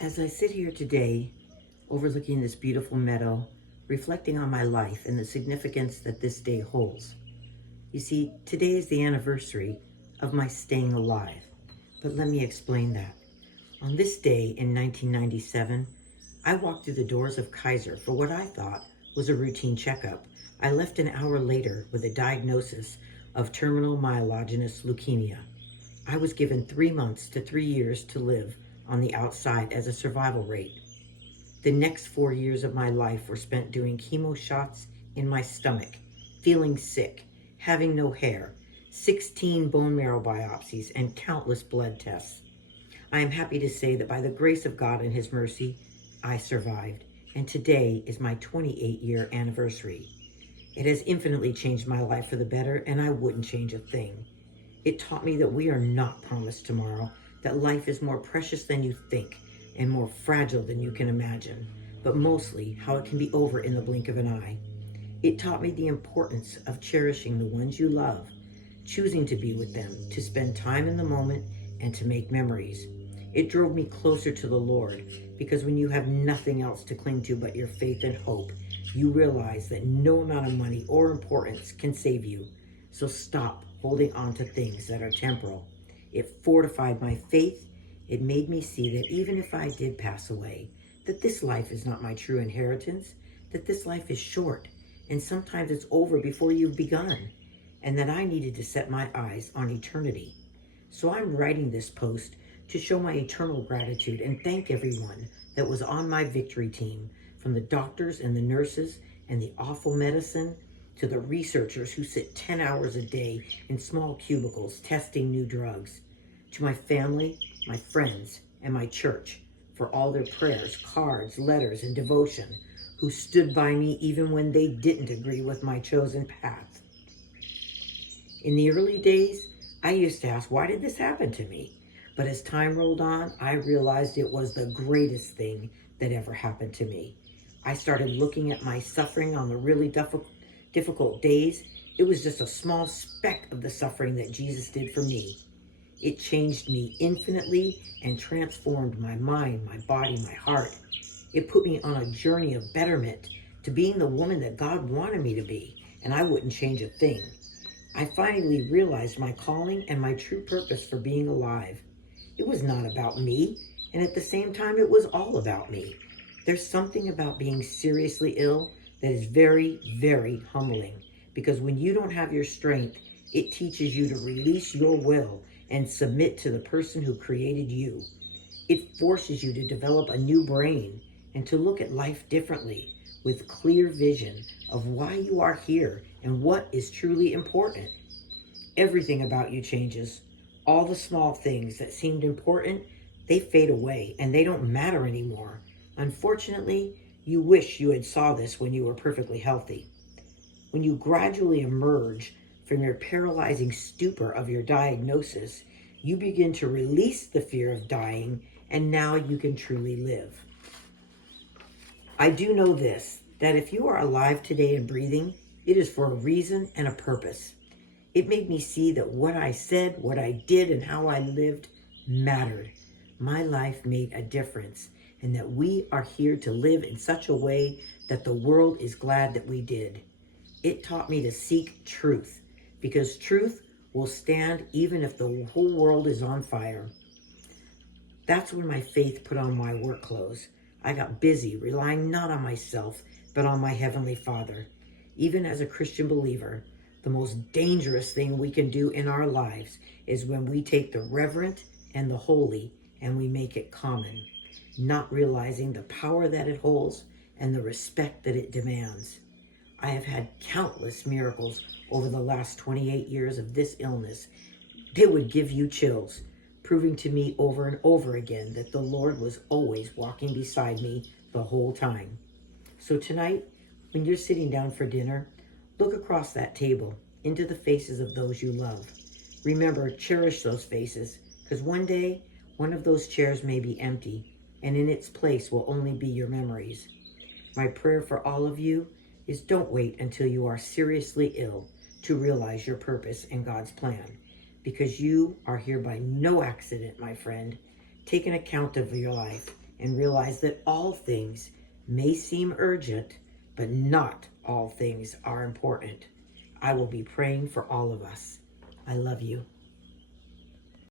As I sit here today, overlooking this beautiful meadow, reflecting on my life and the significance that this day holds. You see, today is the anniversary of my staying alive. But let me explain that. On this day in 1997, I walked through the doors of Kaiser for what I thought was a routine checkup. I left an hour later with a diagnosis of terminal myelogenic leukemia. I was given 3 months to 3 years to live on the outside as a survival rate. The next 4 years of my life were spent doing chemo shots in my stomach, feeling sick, having no hair, 16 bone marrow biopsies, and countless blood tests. I am happy to say that by the grace of God and His mercy, I survived, and today is my 28-year anniversary. It has infinitely changed my life for the better, and I wouldn't change a thing. It taught me that we are not promised tomorrow, that life is more precious than you think and more fragile than you can imagine, but mostly how it can be over in the blink of an eye. It taught me the importance of cherishing the ones you love, choosing to be with them, to spend time in the moment, and to make memories. It drove me closer to the Lord, because when you have nothing else to cling to but your faith and hope, you realize that no amount of money or importance can save you. So stop holding on to things that are temporal. It fortified my faith. It made me see that even if I did pass away, that this life is not my true inheritance, that this life is short, and sometimes it's over before you've begun, and that I needed to set my eyes on eternity. So I'm writing this post to show my eternal gratitude and thank everyone that was on my victory team, from the doctors and the nurses and the awful medicine to the researchers who sit 10 hours a day in small cubicles testing new drugs, to my family, my friends, and my church for all their prayers, cards, letters, and devotion, who stood by me even when they didn't agree with my chosen path. In the early days, I used to ask, why did this happen to me? But as time rolled on, I realized it was the greatest thing that ever happened to me. I started looking at my suffering on the really difficult days. It was just a small speck of the suffering that Jesus did for me. It changed me infinitely and transformed my mind, my body, my heart. It put me on a journey of betterment to being the woman that God wanted me to be, and I wouldn't change a thing. I finally realized my calling and my true purpose for being alive. It was not about me, and at the same time, it was all about me. There's something about being seriously ill that is very, very humbling, because when you don't have your strength, it teaches you to release your will and submit to the person who created you. It forces you to develop a new brain and to look at life differently, with clear vision of why you are here and what is truly important. Everything about you changes. All the small things that seemed important, they fade away and they don't matter anymore. Unfortunately, you wish you had saw this when you were perfectly healthy. When you gradually emerge from your paralyzing stupor of your diagnosis, you begin to release the fear of dying, and now you can truly live. I do know this, that if you are alive today and breathing, it is for a reason and a purpose. It made me see that what I said, what I did, and how I lived mattered. My life made a difference, and that we are here to live in such a way that the world is glad that we did. It taught me to seek truth, because truth will stand even if the whole world is on fire. That's when my faith put on my work clothes. I got busy, relying not on myself, but on my Heavenly Father. Even as a Christian believer, the most dangerous thing we can do in our lives is when we take the reverent and the holy and we make it common, not realizing the power that it holds and the respect that it demands. I have had countless miracles over the last 28 years of this illness. They would give you chills, proving to me over and over again that the Lord was always walking beside me the whole time. So tonight, when you're sitting down for dinner, look across that table into the faces of those you love. Remember, cherish those faces, because one day, one of those chairs may be empty, and in its place will only be your memories. My prayer for all of you is don't wait until you are seriously ill to realize your purpose and God's plan, because you are here by no accident, my friend. Take an account of your life and realize that all things may seem urgent, but not all things are important. I will be praying for all of us. I love you.